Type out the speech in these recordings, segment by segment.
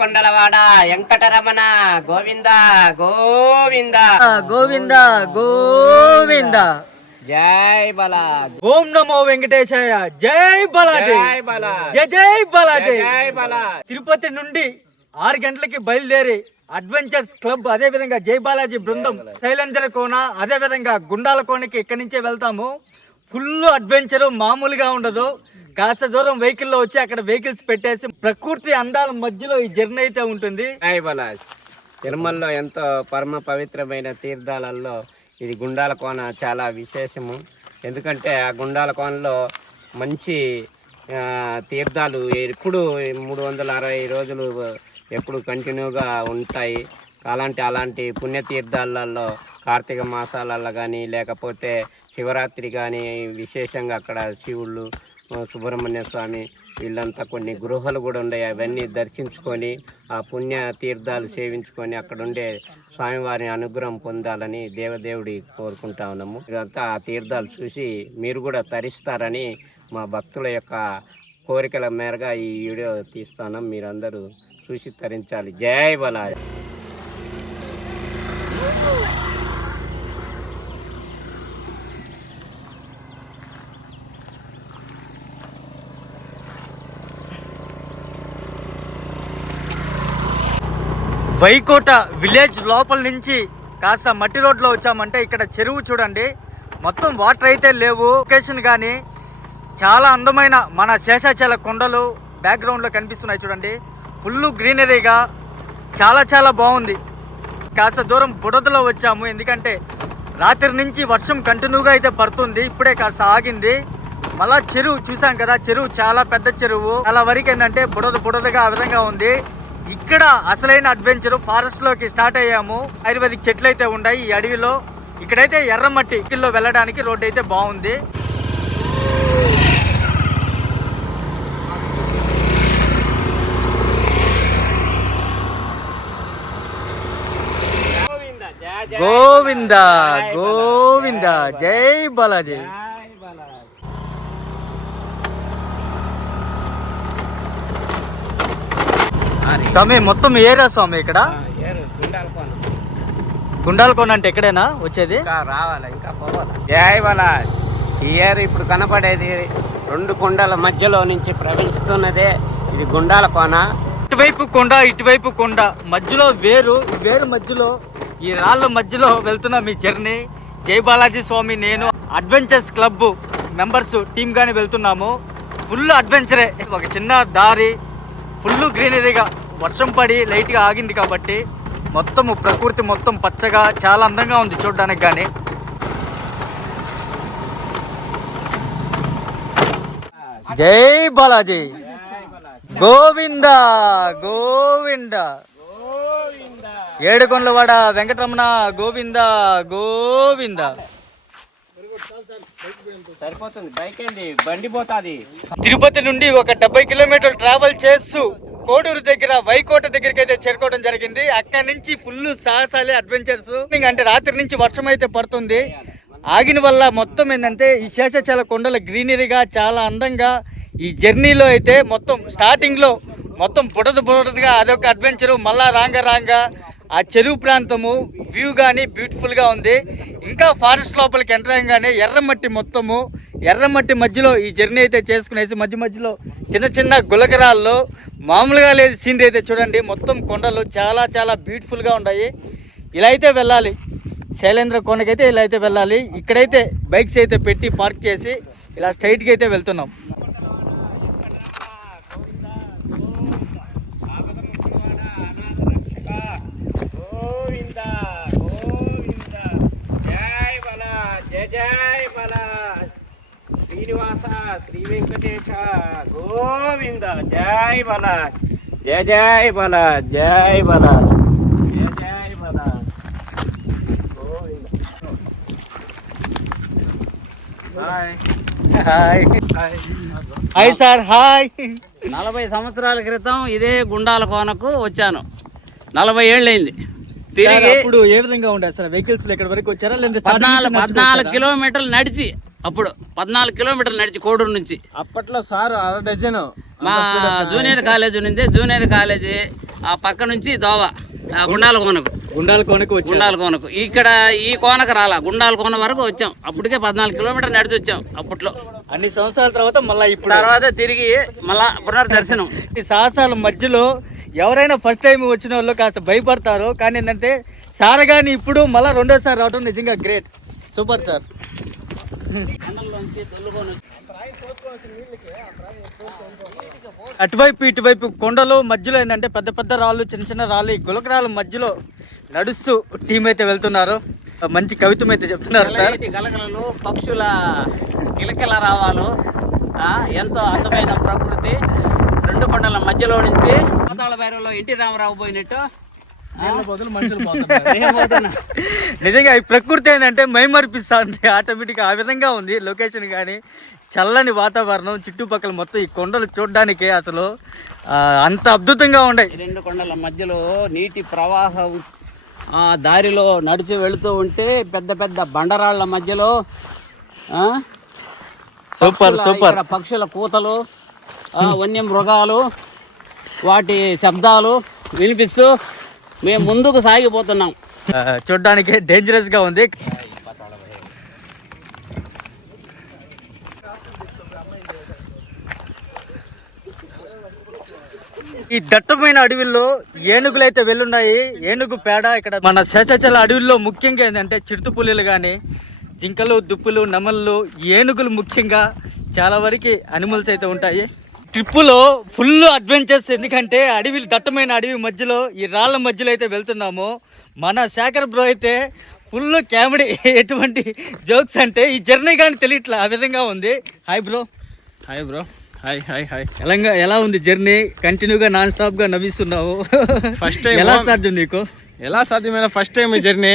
ఎడుకొండలవాడ వెంకటరమణ గోవింద గోవింద. గోవింద గోవింద. జై బలా. ఓం నమో వెంకటేశాయ. జై బాలాజీ. జై బలా. జై జై బాలాజీ. జై బలా. తిరుపతి నుండి ఆరు గంటలకి బయలుదేరి అడ్వెంచర్స్ క్లబ్ అదే విధంగా జై బాలాజీ బృందం శైలేంద్ర కోన అదే విధంగా గుండాల కోనకి ఇక్కడి నుంచే వెళ్తాము? ఫుల్ అడ్వెంచర్ మామూలుగా ఉండదు. కాస్త దూరం వెహికల్లో వచ్చి అక్కడ వెహికల్స్ పెట్టేసి ప్రకృతి అందాల మధ్యలో ఈ జర్నీ అయితే ఉంటుంది. జై తిరుమలలో ఎంతో పరమ పవిత్రమైన తీర్థాలలో ఇది గుండాల కోన చాలా విశేషము. ఎందుకంటే ఆ గుండాల కోనలో మంచి తీర్థాలు ఎప్పుడు మూడు వందల అరవై రోజులు ఎప్పుడు కంటిన్యూగా ఉంటాయి. అలాంటి అలాంటి పుణ్యతీర్థాలలో కార్తీక మాసాలలో కానీ లేకపోతే శివరాత్రి కానీ విశేషంగా అక్కడ శివుళ్ళు సుబ్రహ్మణ్య స్వామి వీళ్ళంతా కొన్ని గృహాలు కూడా ఉన్నాయి. అవన్నీ దర్శించుకొని ఆ పుణ్య తీర్థాలు సేవించుకొని అక్కడుండే స్వామివారిని స్వామివారి అనుగ్రహం పొందాలని దేవదేవుడి కోరుకుంటా ఉన్నాము. ఇదంతా ఆ తీర్థాలు చూసి మీరు కూడా తరిస్తారని మా భక్తుల యొక్క కోరికల మేరగా ఈ వీడియో తీస్తాను. మీరందరూ చూసి తరించాలి. జై బలా వైకోట విలేజ్ లోపల నుంచి కాస్త మట్టి రోడ్లో వచ్చామంటే ఇక్కడ చెరువు చూడండి. మొత్తం వాటర్ అయితే లేవు. లొకేషన్ కానీ చాలా అందమైన మన శేషాచల కొండలు బ్యాక్గ్రౌండ్లో కనిపిస్తున్నాయి చూడండి. ఫుల్ గ్రీనరీగా చాలా చాలా బాగుంది. కాస్త దూరం బుడదలో వచ్చాము. ఎందుకంటే రాత్రి నుంచి వర్షం కంటిన్యూగా అయితే పడుతుంది. ఇప్పుడే కాస్త ఆగింది. మళ్ళా చెరువు చూసాం కదా. చెరువు చాలా పెద్ద చెరువు. చాలా వరకు ఏంటంటే బుడద బుడదగా ఆ విధంగా ఉంది. ఇక్కడ అసలైన అడ్వెంచర్ ఫారెస్ట్లోకి స్టార్ట్ అయ్యాము. ఆయుర్వేదిక్ చెట్లు అయితే ఉన్నాయి ఈ అడవిలో. ఇక్కడైతే ఎర్రమట్టి ఇక్కల్లో వెళ్ళడానికి రోడ్డు అయితే బాగుంది. గోవింద గోవింద జై బాలాజీ జై బలా స్వామి మొత్తం ఏరియా స్వామి ఇక్కడ? ఏరు గుండాల కోన గుండాలకోన అంటే ఎక్కడైనా వచ్చేది? రావాలి ఇంకా పోవాలి? ఈ ఏరు ఇప్పుడు కనపడేది రెండు కొండల మధ్యలో నుంచి ప్రవహిస్తున్నదే ఇది గుండాల కోన ఇటువైపు కొండ ఇటువైపు కొండ మధ్యలో వేరు వేరు మధ్యలో ఈ రాళ్ళ మధ్యలో వెళ్తున్న మీ జర్నీ. జై బాలాజీ స్వామి నేను అడ్వెంచర్స్ క్లబ్ మెంబర్స్ టీమ్ గాని వెళ్తున్నాము. ఫుల్ అడ్వెంచరే. ఒక చిన్న దారి ఫుల్ గ్రీనరీగా వర్షం పడి లైట్గా ఆగింది కాబట్టి మొత్తం ప్రకృతి మొత్తం పచ్చగా చాలా అందంగా ఉంది చూడడానికి కానీ జై బాలాజీ. గోవింద గోవింద. ఏడుకొండలవాడ వెంకటరమణ గోవింద గోవింద. సరిపోతుంది. బైక్ ఏంది? బండి పోతాది. తిరుపతి నుండి ఒక డెబ్బై కిలోమీటర్లు ట్రావెల్ చేస్తూ కోడూరు దగ్గర వైకోట దగ్గరికి అయితే చేరుకోవడం జరిగింది. అక్కడ నుంచి ఫుల్ సాహసాలే అడ్వెంచర్స్. అంటే రాత్రి నుంచి వర్షం అయితే పడుతుంది. ఆగిన వల్ల మొత్తం ఏంటంటే ఈ శేషాచల కొండల గ్రీనరీగా చాలా అందంగా ఈ జర్నీలో అయితే మొత్తం స్టార్టింగ్లో మొత్తం బుడద బుడదగా అదొక అడ్వెంచరు మళ్ళా రాంగ రాంగ ఆ చెరువు ప్రాంతము వ్యూ కానీ బ్యూటిఫుల్గా ఉంది. ఇంకా ఫారెస్ట్ లోపలికి ఎంటర్ అయ్యగానే ఎర్రమట్టి మొత్తము ఎర్రమట్టి మధ్యలో ఈ జర్నీ అయితే చేసుకునేసి మధ్య మధ్యలో చిన్న చిన్న గులకరాల్లో మామూలుగా లేదు సీనరీ అయితే చూడండి. మొత్తం కొండలు చాలా చాలా బ్యూటిఫుల్గా ఉన్నాయి. ఇలా అయితే వెళ్ళాలి. శైలేంద్ర కొండకైతే ఇలా అయితే వెళ్ళాలి. ఇక్కడైతే బైక్స్ అయితే పెట్టి పార్క్ చేసి ఇలా స్ట్రైట్గా అయితే వెళ్తున్నాం గోవింద గోవింద జై బల జయ జయ బల శ్రీనివాస శ్రీ వెంకటేశ గోవింద జై బల జయ జయ బల బల జయ జయ బల Govinda. Hi. Hi. Hi sir hi. నలభై సంవత్సరాల క్రితం ఇదే గుండాల కోనకు వచ్చాను. నలభై ఏళ్ళైంది తిరిగి అప్పుడు ఏ విధంగా ఉండే సార్? వెహికల్స్ ఇక్కడ వరకు వచ్చారా? లేదా starting పద్నాలుగు పద్నాలుగు? కిలోమీటర్లు నడిచి అప్పుడు పద్నాలుగు కిలోమీటర్లు నడిచి కోడూరు నుంచి. అప్పట్లో సార్ అర డజన్. మా జూనియర్ కాలేజ్ ఉంది జూనియర్ కాలేజీ ఆ పక్క నుంచి దోవ ఆ గుండాల కోనకు. గుండాల కోనకు వచ్చి గుండాల కోనకు. ఇక్కడ ఈ కోనకు రాలా. గుండాల కోన వరకు వచ్చాం. అప్పటికే పద్నాలుగు కిలోమీటర్ నడిచి వచ్చాం అప్పట్లో. అన్ని సంవత్సరాల తర్వాత మళ్ళీ ఇప్పుడు. తర్వాత తిరిగి మళ్ళా పునర్దర్శనం. ఈ సాహసాల మధ్యలో ఎవరైనా ఫస్ట్ టైం వచ్చిన వాళ్ళు కాస్త భయపడతారు. కానీ ఏంటంటే సార్ కానీ ఇప్పుడు మళ్ళీ రెండోసారి రావడం నిజంగా గ్రేట్ సూపర్ సార్ అటువైపు ఇటువైపు కొండలు మధ్యలో ఏంటంటే పెద్ద పెద్ద రాళ్ళు చిన్న చిన్న రాళ్ళు ఈ గులకరాల మధ్యలో నడుస్తూ టీం అయితే వెళ్తున్నారు. మంచి కవిత్వం అయితే చెప్తున్నారు సార్ గలగలలు పక్షుల కిలకిల రావాలు ఎంతో అందమైన ప్రకృతి. రెండు కొండల మధ్యలో నుంచి పాతాళ భైరవలో ఎన్టీ రామారావు పోయినట్టు. మనుషులు నిజంగా ఈ ప్రకృతి ఏంటంటే మైమర్పిస్తా ఉంది ఆటోమేటిక్గా ఆ విధంగా ఉంది లొకేషన్ కానీ. చల్లని వాతావరణం చుట్టుపక్కల మొత్తం ఈ కొండలు చూడడానికి అసలు ఆ, అంత అద్భుతంగా ఉన్నాయి. రెండు కొండల మధ్యలో నీటి ప్రవాహ దారిలో నడిచి వెళుతూ ఉంటే పెద్ద పెద్ద బండరాళ్ళ మధ్యలో ఆ, సూపర్ సూపర్. పక్షుల కూతలు ఆ, వన్య మృగాలు వాటి శబ్దాలు వినిపిస్తూ మేము ముందుకు సాగిపోతున్నాం. చూడడానికి చూడ్డానికి డేంజరస్గా ఉంది. ఈ దట్టమైన అడవిలో ఏనుగులు అయితే వెళ్ళున్నాయి. ఏనుగు పేడ ఇక్కడ మన శేషాచల అడవిల్లో ముఖ్యంగా ఏంటంటే చిరుతుపులిలు కానీ జింకలు దుప్పులు నెమళ్ళు ఏనుగులు ముఖ్యంగా చాలా వరకు అనిమల్స్ అయితే ఉంటాయి. ట్రిప్పులో ఫుల్ అడ్వెంచర్స్. ఎందుకంటే అడవి దట్టమైన అడవి మధ్యలో ఈ రాళ్ళ మధ్యలో అయితే వెళ్తున్నాము. మన శేఖర్ బ్రో అయితే ఫుల్ కామెడీ. ఎటువంటి జోక్స్ అంటే ఈ జర్నీ కానీ తెలియట్లే ఆ విధంగా ఉంది. Hi bro. Hi bro. Hi hi hi. ఎలా ఎలా ఉంది జర్నీ? కంటిన్యూగా నాన్ స్టాప్గా నవ్విస్తున్నావు. First time ఎలా సాధ్యం నీకు? ఎలా సాధ్యమైన ఫస్ట్ టైం ఈ జర్నీ?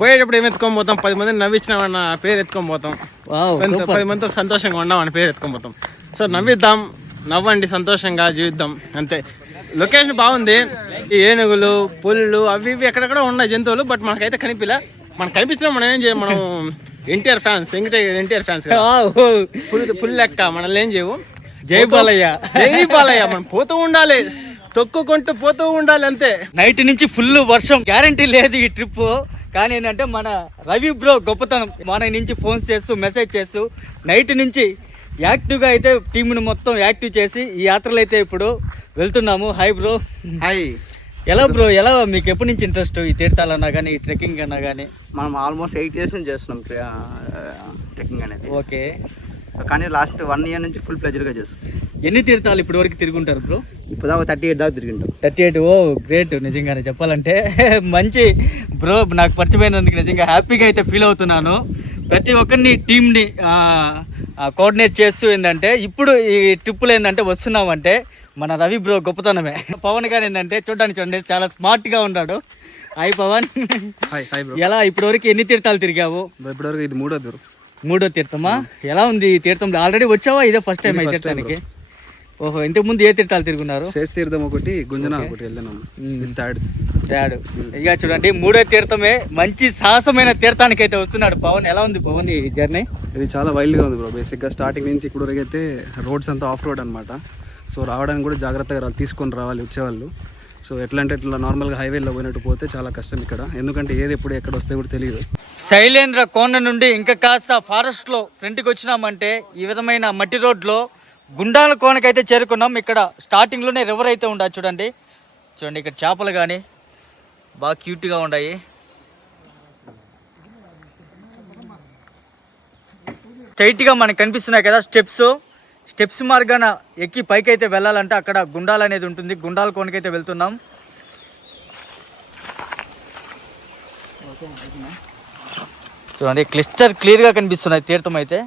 పోయేటప్పుడు ఏం ఎత్తుకొని పోతాం? పది మందిని నవ్వించినామన్న పేరు ఎత్తుకొని పోతాం. పది మందితో సంతోషంగా ఉన్నామని పేరు ఎత్తుకొని పోతాం. సో నవ్విద్దాం నవ్వండి సంతోషంగా జీవిద్దాం అంతే. లొకేషన్ బాగుంది. ఈ ఏనుగులు పులులు అవి ఇవి ఎక్కడెక్కడ ఉన్నాయి జంతువులు బట్ మనకైతే కనిపిలా. మనకు కనిపించినా మనం ఏం చేయం మనం NTR fans NTR fans full full లెక్క మనల్ని ఏం చేయవు. జై బాలయ్య. జై బాలయ్య మనం పోతూ ఉండాలి. తొక్కుకుంటూ పోతూ ఉండాలి అంతే. నైట్ నుంచి ఫుల్ వర్షం గ్యారంటీ లేదు ఈ ట్రిప్ కానీ ఏంటంటే మన రవి బ్రో గొప్పతనం. మన నుంచి ఫోన్స్ చేస్తూ మెసేజ్ చేస్తూ నైట్ నుంచి యాక్టివ్గా అయితే టీంని మొత్తం యాక్టివ్ చేసి ఈ యాత్రలు అయితే ఇప్పుడు వెళ్తున్నాము. Hi bro. హాయ్ ఎలా బ్రో ఎలా మీకు ఎప్పటి నుంచి ఇంట్రెస్ట్ ఈ తీర్థాలన్నా కానీ ఈ ట్రెక్కింగ్ అన్నా కానీ మనం ఆల్మోస్ట్ ఎయిట్ ఇయర్స్ నుంచి చేస్తున్నాం ట్రెక్కింగ్ అనేది. ఓకే. కానీ లాస్ట్ వన్ ఇయర్ నుంచి ఫుల్ ప్లెజర్గా చేస్తాం. ఎన్ని తీర్థాలు ఇప్పటి వరకు తిరుగుంటారు బ్రో? ఇప్పుడు దాకా థర్టీ ఎయిట్ దాకా తిరిగింటాం థర్టీ ఎయిట్ ఓ గ్రేట్ నిజంగానే చెప్పాలంటే మంచి. బ్రో నాకు పరిచయమైనందుకు నిజంగా హ్యాపీగా అయితే ఫీల్ అవుతున్నాను. ప్రతి ఒక్కరిని టీంని కోఆర్డినేట్ చేస్తూ ఏంటంటే ఇప్పుడు ఈ ట్రిప్పులు ఏంటంటే వస్తున్నామంటే మన రవి బ్రో గొప్పతనమే. పవన్ గారు ఏంటంటే చూడడానికి చూడండి చాలా స్మార్ట్గా ఉన్నాడు. Hi Pavan. Hi hi bro ఎలా ఇప్పటివరకు ఎన్ని తీర్థాలు తిరిగావు? ఇప్పటివరకు ఇది మూడో మూడో తీర్థమా? ఎలా ఉంది ఈ తీర్థంలో? ఆల్రెడీ వచ్చావా? ఇదే ఫస్ట్ టైం time తీర్థానికి? ఓహో ఇంతకుముందు ఏ తీర్థాలు తిరుగున్నారు? శేష్ తీర్థం ఒకటి గుంజన ఒకటి వెళ్ళినాము ఇది థర్డ్. డాడు ఇక చూడండి మూడో తీర్థమే మంచి సాహసమైన తీర్థానికి అయితే వస్తున్నాడు పవన్. ఎలా ఉంది పవన్ ఈ జర్నీ? ఇది చాలా వైల్డ్గా ఉంది బ్రో బేసిక్గా స్టార్టింగ్ నుంచి ఇప్పుడు వరకు అయితే రోడ్స్ అంతా ఆఫ్ రోడ్ అనమాట సో రావడానికి కూడా జాగ్రత్తగా రా- తీసుకొని రావాలి వచ్చేవాళ్ళు. సో ఎట్లా అంటే ఇట్లా నార్మల్గా హైవేలో పోయినట్టు పోతే చాలా కష్టం ఇక్కడ. ఎందుకంటే ఏది ఎప్పుడు ఎక్కడ వస్తే కూడా తెలియదు. శైలేంద్ర కోన నుండి ఇంకా కాస్త ఫారెస్ట్లో ఫ్రంట్కి వచ్చినామంటే ఈ విధమైన మట్టి రోడ్లో గుండాల కోనకైతే చేరుకున్నాం. ఇక్కడ స్టార్టింగ్లోనే రివర్ అయితే ఉండదు చూడండి. చూడండి ఇక్కడ చేపలు కానీ బాగా క్యూట్గా ఉన్నాయి స్ట్రైట్గా మనకు కనిపిస్తున్నాయి కదా స్టెప్స్ స్టెప్స్ మార్గాన ఎక్కి పైకి అయితే వెళ్ళాలంటే అక్కడ గుండాలు అనేది ఉంటుంది. గుండాల కోనకైతే వెళ్తున్నాం. చూడండి క్లిస్టర్ క్లియర్గా కనిపిస్తున్నాయి తీర్థం అయితే.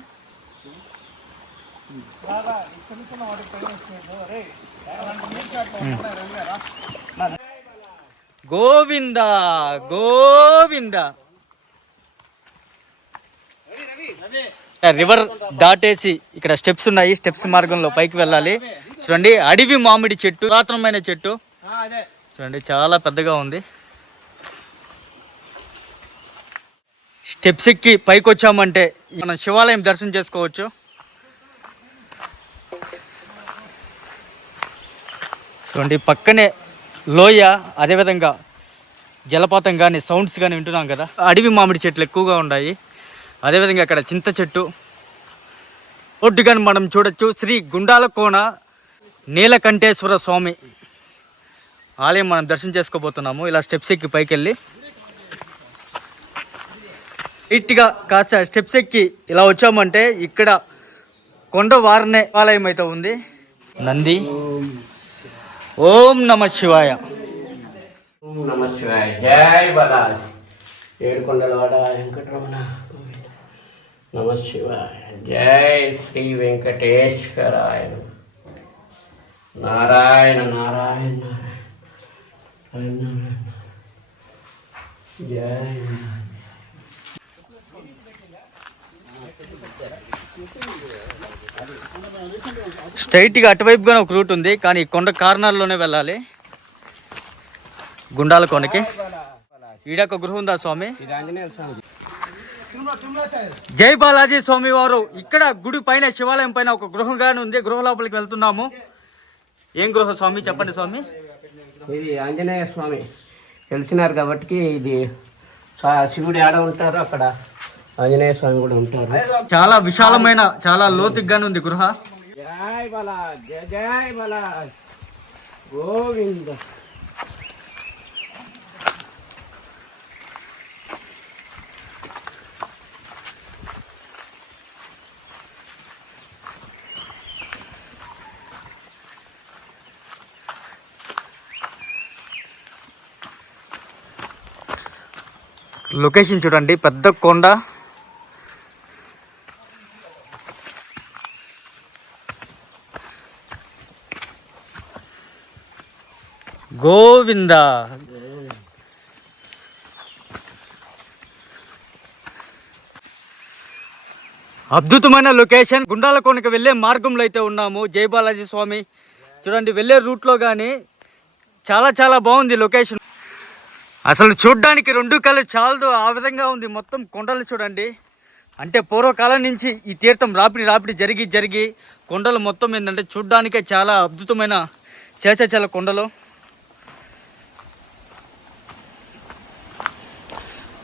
గోవింద గోవింద. రివర్ దాటేసి ఇక్కడ స్టెప్స్ ఉన్నాయి. స్టెప్స్ మార్గంలో పైకి వెళ్ళాలి. చూడండి అడవి మామిడి చెట్టు పురాతనమైన చెట్టు. చూడండి చాలా పెద్దగా ఉంది. స్టెప్స్ ఎక్కి పైకి వచ్చామంటే మనం శివాలయం దర్శనం చేసుకోవచ్చు. చూడండి పక్కనే లోయ అదేవిధంగా జలపాతం కానీ సౌండ్స్ కానీ వింటున్నాం కదా. అడవి మామిడి చెట్లు ఎక్కువగా ఉన్నాయి. అదేవిధంగా అక్కడ చింత చెట్టు. ఒడ్డుగా మనం చూడొచ్చు. శ్రీ గుండాల కోన నీలకంఠేశ్వర స్వామి ఆలయం మనం దర్శనం చేసుకోబోతున్నాము. ఇలా స్టెప్స్ ఎక్కి పైకి వెళ్ళి లైట్గా కాస్త స్టెప్స్ ఎక్కి ఇలా వచ్చామంటే ఇక్కడ కొండ వారనే ఆలయం అయితే ఉంది. నంది. ఓం నమ శివాయ. ఓం నమ శివాయ. జై బలాజ్. ఏడుకొండలవాడ వెంకటరమణ. నమ శివాయ. జై శ్రీ వెంకటేశ్వరాయ నారాయణ నారాయణ నారాయణ నారాయణ జై స్ట్రైట్గా అటువైపుగానే ఒక రూట్ ఉంది కానీ కొండ కార్నర్లోనే వెళ్ళాలి. గుండాల కొండకి ఈడొక గృహం ఉందా స్వామి. జై బాలాజీ స్వామి వారు. ఇక్కడ గుడి పైన శివాలయం పైన ఒక గృహంగానే ఉంది. గృహ లోపలికి వెళ్తున్నాము. ఏం గృహ స్వామి? చెప్పండి స్వామి. ఇది ఆంజనేయ స్వామి. తెలిసినారు కాబట్టి ఇది సా- శివుడు ఆడ ఉంటారు అక్కడ ఆంజనేయ స్వామి కూడా ఉంటారు. చాలా విశాలమైన చాలా లోతుగానే ఉంది గృహ. జై బలా జయ జయ బలా గోవింద. లొకేషన్ చూడండి పెద్ద కొండ. గోవింద. అద్భుతమైన లొకేషన్. గుండాలకోనకి వెళ్ళే మార్గంలో అయితే ఉన్నాము. జై బాలాజీ స్వామి. చూడండి వెళ్ళే రూట్లో కానీ చాలా చాలా బాగుంది లొకేషన్. అసలు చూడ్డానికి రెండు కళ్ళు చాలదు. ఆ విధంగా ఉంది మొత్తం కొండలు చూడండి. అంటే పూర్వకాలం నుంచి ఈ తీర్థం రాపిడి రాపిడి జరిగి జరిగి కొండలు మొత్తం ఏంటంటే చూడ్డానికే చాలా అద్భుతమైన శేషాచల కొండలు.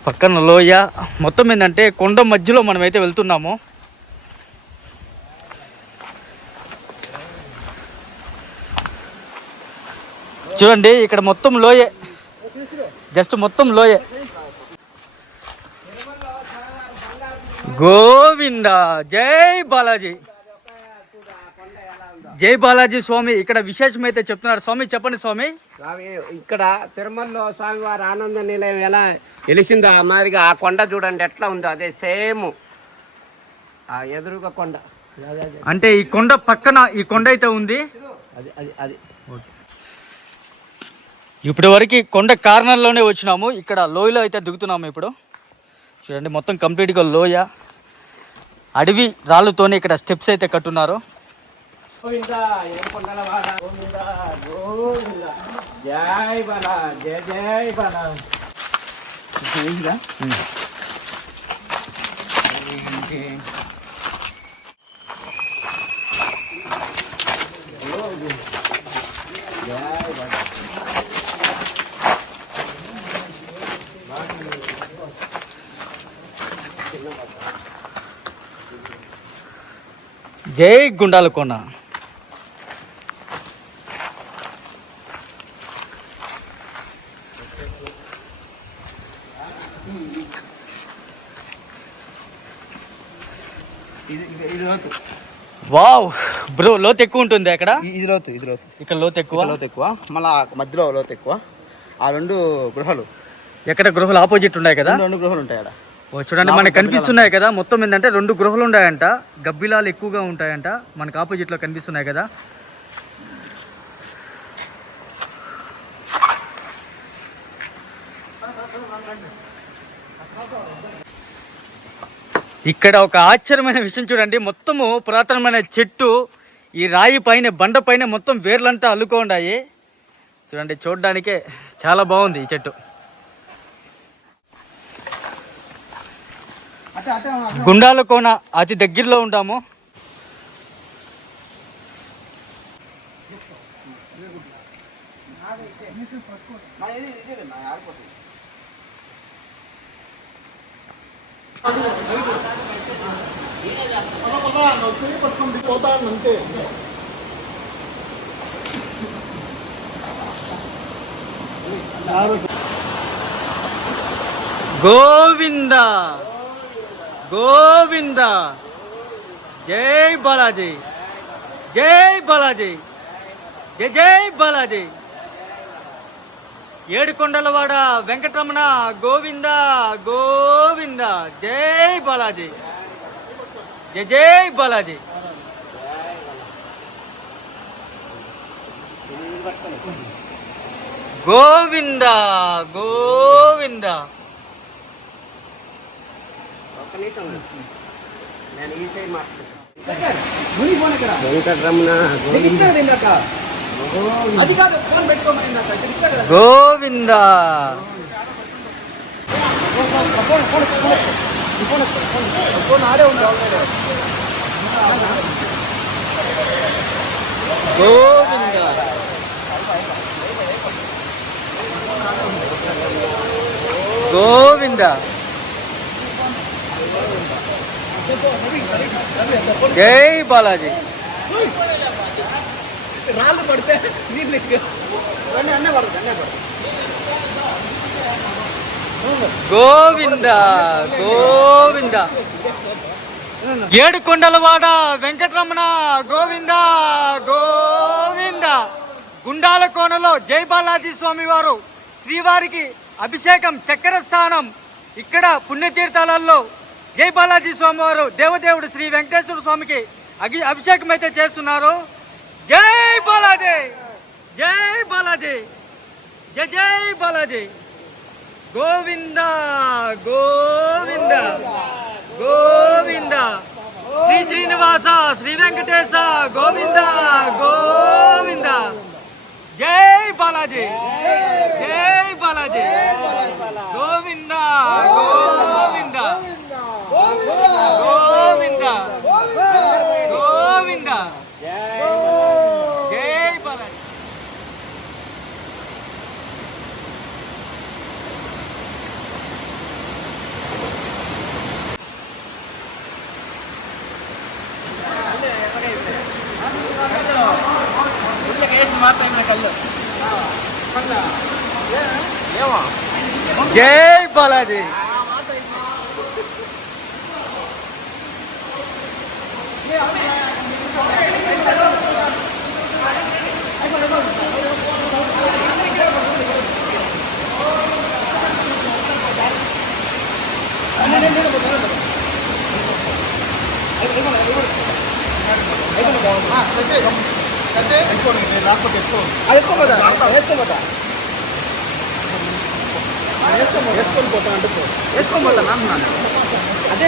పక్కన లోయ. మొత్తం ఏంటంటే కొండ మధ్యలో మనమైతే వెళ్తున్నాము. చూడండి ఇక్కడ మొత్తం లోయే. జస్ట్ మొత్తం లోయే. గోవింద జై బాలాజీ. జై బాలాజీ స్వామి ఇక్కడ విశేషం అయితే చెప్తున్నారు. స్వామి చెప్పండి స్వామి. స్వామి ఇక్కడ తిరుమలలో స్వామివారి ఆనంద నిలయం ఎలా వెలిసిందో ఆ మాదిరిగా ఆ కొండ చూడండి ఎట్లా ఉందో అదే సేమ్. ఆ ఎదురుగా కొండ. అంటే ఈ కొండ పక్కన ఈ కొండ అయితే ఉంది. అది అది అది. ఇప్పటి వరకు కొండ కార్నర్లోనే వచ్చినాము. ఇక్కడ లోయలో అయితే దిగుతున్నాము ఇప్పుడు. చూడండి మొత్తం కంప్లీట్గా లోయ. అడవి రాళ్ళతోనే ఇక్కడ స్టెప్స్ అయితే కట్టున్నారు. జై జై బల జై గుండాల కోన ఇది ఇది- ఇది లోతు. వావ్ బ్రో లోతు ఎక్కువ ఉంటుంది అక్కడ. ఇది లోతు ఇది లోతు. ఇక్కడ లోతు ఎక్కువ. లోతు ఎక్కువ. మళ్ళా మధ్యలో లోతు ఎక్కువ. ఆ రెండు గృహాలు. ఎక్కడ గృహాలు ఆపోజిట్ ఉన్నాయి కదా? రెండు గృహాలు ఉంటాయి ఓ చూడండి మనకి కనిపిస్తున్నాయి కదా. మొత్తం ఏంటంటే రెండు గృహాలు ఉన్నాయంట గబ్బిలాలు ఎక్కువగా ఉంటాయంట. మనకు ఆపోజిట్లో కనిపిస్తున్నాయి కదా. ఇక్కడ ఒక ఆశ్చర్యమైన విషయం చూడండి. మొత్తము పురాతనమైన చెట్టు ఈ రాయి పైన బండ పైన మొత్తం వేర్లంతా అల్లుకోండాయి. చూడండి చూడడానికే చాలా బాగుంది ఈ చెట్టు. గుండాల కోన అతి దగ్గరలో ఉంటాము. గోవింద. గోవింద. జై బాలాజీ. జై బాలాజీ. జై జై బాలాజీ. ఏడుకొండలవాడ వెంకటరమణ గోవింద గోవింద. జై బాలాజీ. జై జై బాలాజీ. గోవింద గోవింద ఒక్క నిమిషం నేను ఈ సైడ్ మాట్లాడుతాను వెంకటరమణ అది కాదు ఫోన్ పెట్టుకోమని గోవింద. గోవింద. గోవింద. జై బాలాజీ. రాళ్ళు పడితే నీళ్ళు. అన్నీ అన్నీ గోవింద గోవింద. ఏడు కొండలవాడ వెంకటరమణ గోవింద గోవింద. గుండాల కోనలో జై బాలాజీ స్వామి వారు శ్రీవారికి అభిషేకం చక్కెర స్థానం ఇక్కడ పుణ్యతీర్థాలలో జై బాలాజీ స్వామివారు దేవదేవుడు శ్రీ వెంకటేశ్వర స్వామికి అగి అభిషేకం అయితే చేస్తున్నారు జై బాలాజీ! జై బాలాజీ! జై జై బాలాజీ! గోవింద గోవింద గోవింద! శ్రీ శ్రీనివాస శ్రీ వెంకటేశ గోవింద గోవింద! జై బాలాజీ! జై బాలాజీ! గోవింద గోవింద! గోవింద. గోవింద. జై బాలాజీ జై బాలాజీ అది ఎత్తుకోపోతా వేసుకోపోతా వేసుకొని పోతా అంటే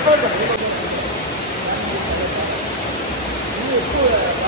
వేసుకొని పోతా అంటున్నాను అదే నేను తెచ్చుకోవాలన్నా గోవింద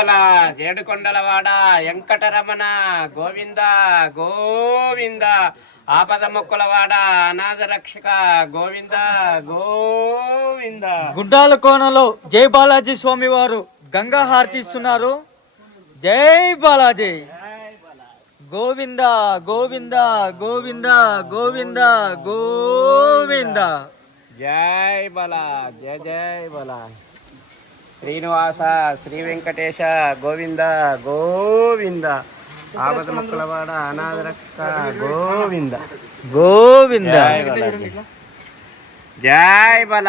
బల ఏడుకొండలవాడ వెంకటరమణ గోవింద గోవింద. ఆపద మొక్కులవాడ అనాథ రక్షక గోవింద గోవింద. గుడ్డాల కోణంలో జై బాలాజీ స్వామి వారు గంగా హారతిస్తున్నారు. జై బాలాజీ. గోవింద గోవింద గోవింద గోవింద గోవింద. జై బల జయ జై బల శ్రీనివాస శ్రీ వెంకటేశ గోవింద గోవింద. ఆపద మొక్కులవాడ అనాథ రక్షక గోవింద. గోవింద. జై బల జై బల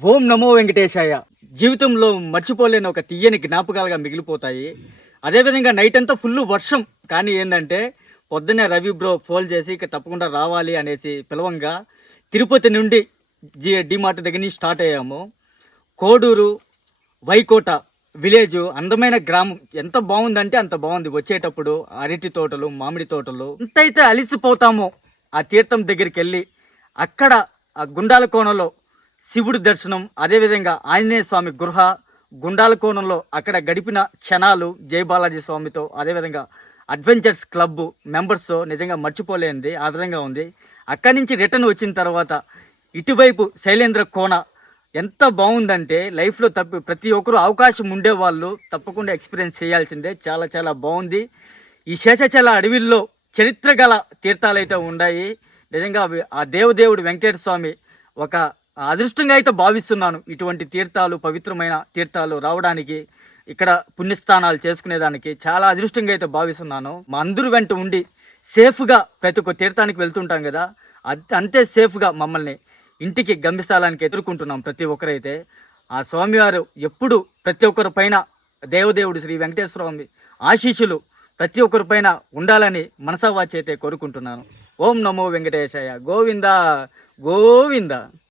ఓం నమో వెంకటేశాయ. జీవితంలో మర్చిపోలేని ఒక తీయని జ్ఞాపకాలుగా మిగిలిపోతాయి. అదేవిధంగా నైట్ అంతా ఫుల్ వర్షం. కానీ ఏంటంటే పొద్దున్నే రవి బ్రో ఫోన్ చేసి ఇక తప్పకుండా రావాలి అనేసి పిలవంగా తిరుపతి నుండి జి డిమార్ట్ దగ్గర నుంచి స్టార్ట్ అయ్యాము. కోడూరు వైకోట విలేజ్ అందమైన గ్రామం. ఎంత బాగుందంటే అంత బాగుంది. వచ్చేటప్పుడు అరటి తోటలు మామిడి తోటలు ఎంతైతే అలిసిపోతామో ఆ తీర్థం దగ్గరికి వెళ్ళి అక్కడ ఆ గుండాల కోణంలో శివుడి దర్శనం అదేవిధంగా ఆంజనేయ స్వామి గృహ గుండాల కోణంలో అక్కడ గడిపిన క్షణాలు జై బాలాజీ స్వామితో అదేవిధంగా అడ్వెంచర్స్ క్లబ్ మెంబర్స్తో నిజంగా మర్చిపోలేనిది ఆధారంగా ఉంది. అక్కడి నుంచి రిటర్న్ వచ్చిన తర్వాత ఇటువైపు శైలేంద్ర కోన ఎంత బాగుందంటే లైఫ్లో తప్పి ప్రతి ఒక్కరు అవకాశం ఉండేవాళ్ళు తప్పకుండా ఎక్స్పీరియన్స్ చేయాల్సిందే. చాలా చాలా బాగుంది. ఈ శేషచల అడవిల్లో చరిత్ర గల తీర్థాలైతే ఉన్నాయి. నిజంగా ఆ దేవదేవుడు వెంకటేశ్వర స్వామి ఒక అదృష్టంగా అయితే భావిస్తున్నాను. ఇటువంటి తీర్థాలు పవిత్రమైన తీర్థాలు రావడానికి ఇక్కడ పుణ్యస్థానాలు చేసుకునేదానికి చాలా అదృష్టంగా అయితే భావిస్తున్నాను. మా అందరూ వెంట ఉండి సేఫ్గా ప్రతి ఒక్క తీర్థానికి వెళ్తుంటాం కదా. అంతే సేఫ్గా మమ్మల్ని ఇంటికి గమ్యస్థానానికి ఎదుర్కొంటున్నాం ప్రతి ఒక్కరైతే. ఆ స్వామివారు ఎప్పుడు ప్రతి ఒక్కరి పైన దేవదేవుడు శ్రీ వెంకటేశ్వర స్వామి ఆశీస్సులు ప్రతి ఒక్కరి పైన ఉండాలని మనసావాచి అయితే కోరుకుంటున్నాను. ఓం నమో వెంకటేశాయ. గోవింద గోవింద.